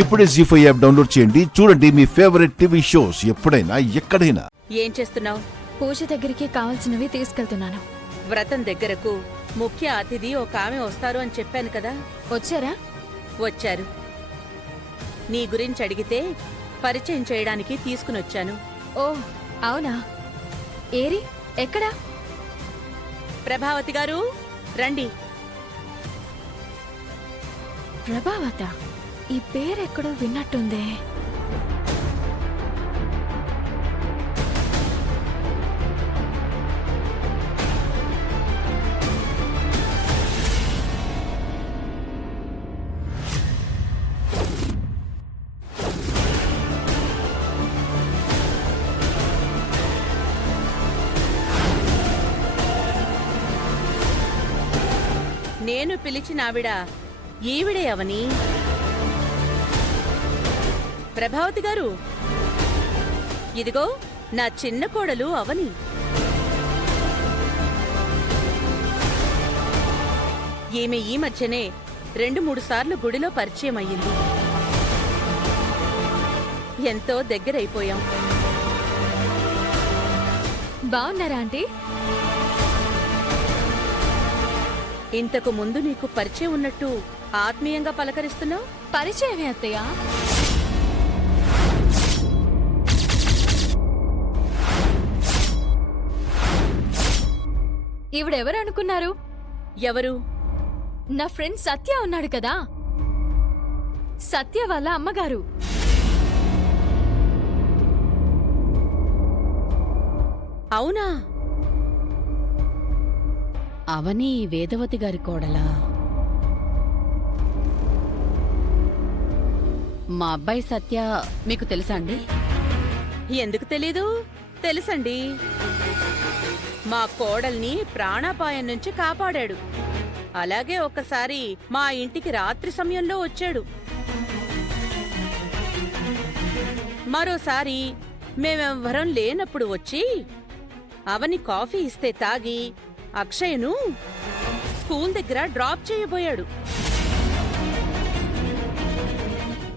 ఇప్పుడే జీ5 app download చేయండి. చూడండి మీ ఫేవరెట్ టీవీ షోస్ ఎప్పుడైనా ఎక్కడైనా. ఏం చేస్తున్నావు? పూజ దగ్గరికి కావాల్సినవి తీసుకెళ్తున్నాను. వ్రతం దగ్గరకు ముఖ్య అతిథి ఒక ఆమె వస్తారు అని చెప్పాను కదా. వచ్చారా? వచ్చారు. నీ గురించి అడిగితే పరిచయం చేయడానికి తీసుకునొచ్చాను. ఓ అవునా? ఏరి ఎక్కడా? ప్రభావతి గారు రండి. ప్రభావత, ఈ పేరెక్కడో విన్నట్టుందే. నేను పిలిచిన ఆవిడ ఈవిడే అవని. ప్రభావతి గారు, ఇదిగో నా చిన్న కోడలు అవని. ఈమె ఈ మధ్యనే 2-3 సార్లు గుడిలో పరిచయం అయ్యింది. ఎంతో దగ్గరైపోయాం. బాగున్నారా ఆంటీ? ఇంతకు ముందు నీకు పరిచయం ఉన్నట్టు ఆత్మీయంగా పలకరిస్తున్నావు. పరిచయమే అత్తయ్య. ఈవిడెవరు అనుకున్నారు? ఎవరు? నా ఫ్రెండ్ సత్య ఉన్నాడు కదా, సత్య వాళ్ళ అమ్మగారు. అవునా? అవని వేదవతి గారి కోడలా? మా అబ్బాయి సత్య మీకు తెలుసా అండి? ఎందుకు తెలీదు? తెలుసండి. మా కోడల్ని ప్రాణాపాయం నుంచి కాపాడాడు. అలాగే ఒకసారి మా ఇంటికి రాత్రి సమయంలో వచ్చాడు. మరోసారి మేమెవ్వరం లేనప్పుడు వచ్చి అవని కాఫీ ఇస్తే తాగి అక్షయ్ను స్కూల్ దగ్గర డ్రాప్ చేయబోయాడు.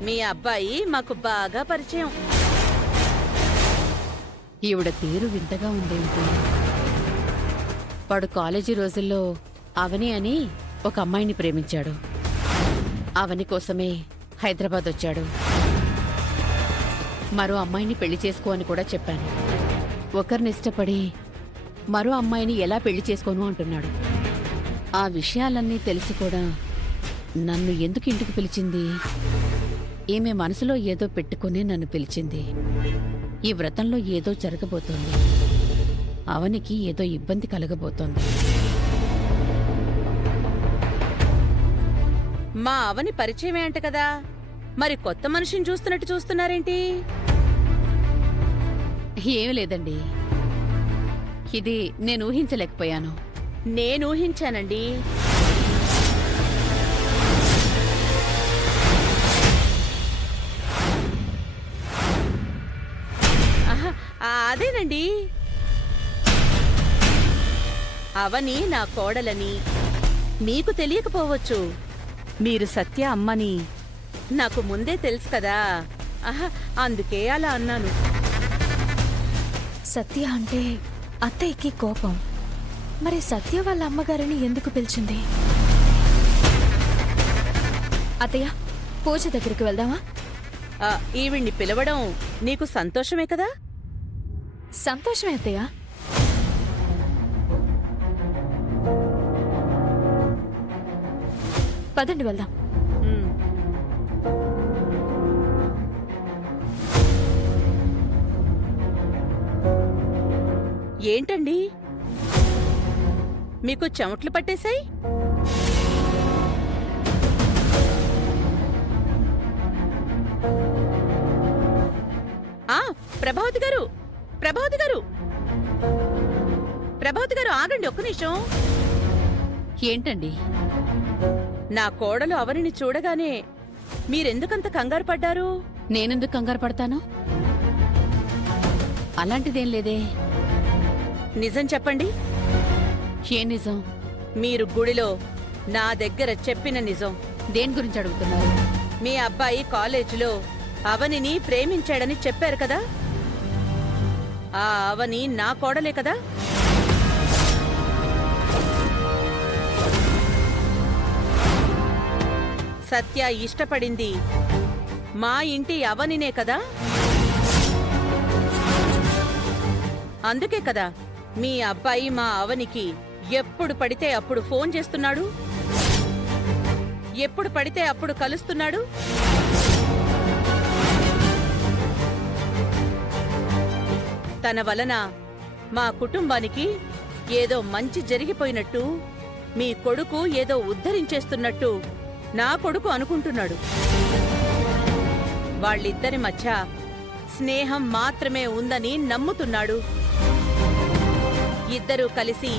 మీ అబ్బాయి మాకు బాగా పరిచయం. ఈవిడ తీరు వింతగా ఉండేంటి? వాడు కాలేజీ రోజుల్లో అవని అని ఒక అమ్మాయిని ప్రేమించాడు. అవని కోసమే హైదరాబాద్ వచ్చాడు. మరో అమ్మాయిని పెళ్లి చేసుకో అని కూడా చెప్పాను. ఒకరిని ఇష్టపడి మరో అమ్మాయిని ఎలా పెళ్లి చేసుకోను అంటున్నాడు. ఆ విషయాలన్నీ తెలిసి కూడా నన్ను ఎందుకు ఇంటికి పిలిచింది? ఈమె మనసులో ఏదో పెట్టుకుని నన్ను పిలిచింది. ఈ వ్రతంలో ఏదో జరగబోతోంది. అవనికి ఏదో ఇబ్బంది కలగబోతోంది. మా అవని పరిచయమే అంట కదా, మరి కొత్త మనిషిని చూస్తున్నట్టు చూస్తున్నారేంటి? ఏమీ లేదండి, ఇది నేను ఊహించలేకపోయాను. నేను ఊహించానండి. అదేనండి, అవని నా కోడలని మీకు తెలియకపోవచ్చు. మీరు సత్య అమ్మని నాకు ముందే తెలుసు కదా. అందుకే అలా అన్నాను. సత్య అంటే అత్తయ్యకి కోపం. మరి సత్య వాళ్ళ అమ్మగారిని ఎందుకు పిలిచింది? అత్తయ్య, పూజ దగ్గరికి వెళ్దామా? ఈవిడ్ని పిలవడం నీకు సంతోషమే కదా? సంతోషమే అత్తయ్య. పదండి వెళ్దాం. ఏంటండి మీకు చెమట్లు పట్టేశాయి? ప్రభావతి గారు, ప్రభావతి గారు, ప్రభావతి గారు ఆగండి ఒక్క నిమిషం. ఏంటండి? నా కోడలు అవనిని చూడగానే మీరెందుకంత కంగారు పడ్డారు? నేనెందుకు కంగారు పడతాను? అలాంటిదేం లేదే. నిజం చెప్పండి. ఏ నిజం? మీరు గుడిలో నా దగ్గర చెప్పిన నిజం. దేని గురించి అడుగుతున్నారు? మీ అబ్బాయి కాలేజీలో అవనిని ప్రేమించాడని చెప్పారు కదా? ఆ అవని నా కోడలే కదా? సత్య ఇష్టపడింది మా ఇంటి అవనినే కదా? అందుకే కదా మీ అబ్బాయి మా అవనికి ఎప్పుడు పడితే అప్పుడు ఫోన్ చేస్తున్నాడు, ఎప్పుడు పడితే అప్పుడు కలుస్తున్నాడు. తన వలన మా కుటుంబానికి ఏదో మంచి జరిగిపోయినట్టు, మీ కొడుకు ఏదో ఉద్ధరించేస్తున్నట్టు నా కొడుకు అనుకుంటున్నాడు. వాళ్ళిద్దరి మధ్య స్నేహం మాత్రమే ఉందని నమ్ముతున్నాడు. ఇద్దరూ కలిసి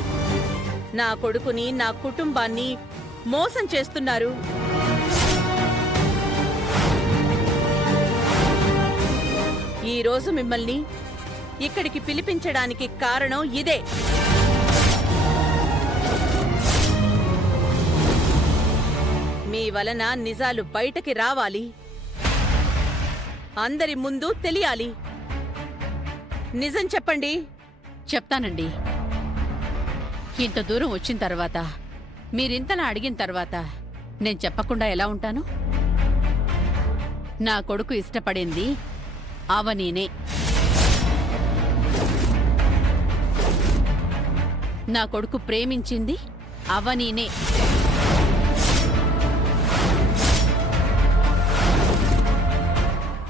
నా కొడుకుని, నా కుటుంబాన్ని మోసం చేస్తున్నారు. ఈరోజు మిమ్మల్ని ఇక్కడికి పిలిపించడానికి కారణం ఇదే. మీ వలన నిజాలు బయటకి రావాలి, అందరి ముందు తెలియాలి. నిజం చెప్పండి. చెప్తానండి. ఇంత దూరం వచ్చిన తర్వాత, మీరింతలా అడిగిన తర్వాత నేను చెప్పకుండా ఎలా ఉంటాను? నా కొడుకు ఇష్టపడింది అవనీనే. నా కొడుకు ప్రేమించింది అవనీనే.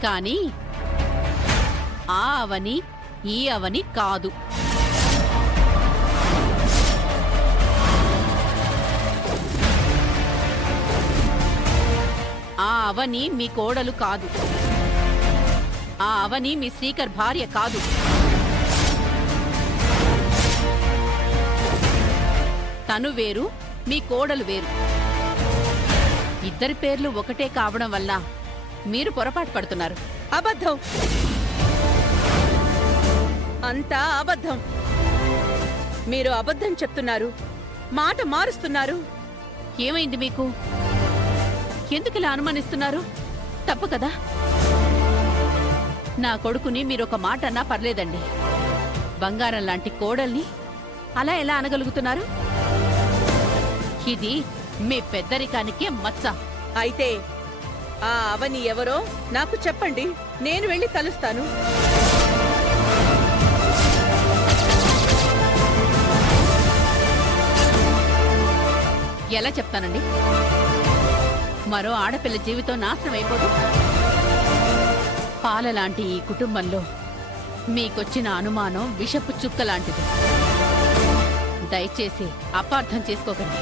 కానీ ఆ అవని ఈ అవని కాదు. ఆ అవని మీ కోడలు కాదు. ఆ అవని మీ శ్రీకర్ భార్య కాదు. తను వేరు, మీ కోడలు వేరు. ఇద్దరి పేర్లు ఒకటే కావడం వల్ల మీరు పొరపాటు పడుతున్నారు. అబద్ధం, అంతా అబద్ధం. మీరు అబద్ధం చెప్తున్నారు, మాట మారుస్తున్నారు. ఏమైంది మీకు? ఎందుకు ఇలా అనుమానిస్తున్నారు? తప్పు కదా? నా కొడుకుని మీరొక మాట అన్నా పర్లేదండి. బంగారం లాంటి కోడల్ని అలా ఎలా అనగలుగుతున్నారు? ఇది మీ పెద్దరికానికే మచ్చ. అయితే ఆ అవని ఎవరో నాకు చెప్పండి, నేను వెళ్ళి కలుస్తాను. ఎలా చెప్తానండి? మరో ఆడపిల్ల జీవితం నాశనం అయిపోదు. పాలలాంటి ఈ కుటుంబంలో మీకొచ్చిన అనుమానం విషపు చుక్క లాంటిది. దయచేసి అపార్థం చేసుకోకండి.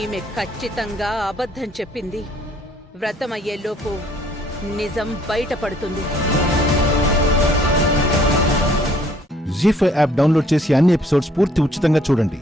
ఈమె ఖచ్చితంగా అబద్ధం చెప్పింది. వ్రతమయ్యేలోపు నిజం బయటపడుతుంది. జీ5 యాప్ డౌన్లోడ్ చేసి అన్ని ఎపిసోడ్స్ పూర్తి ఉచితంగా చూడండి.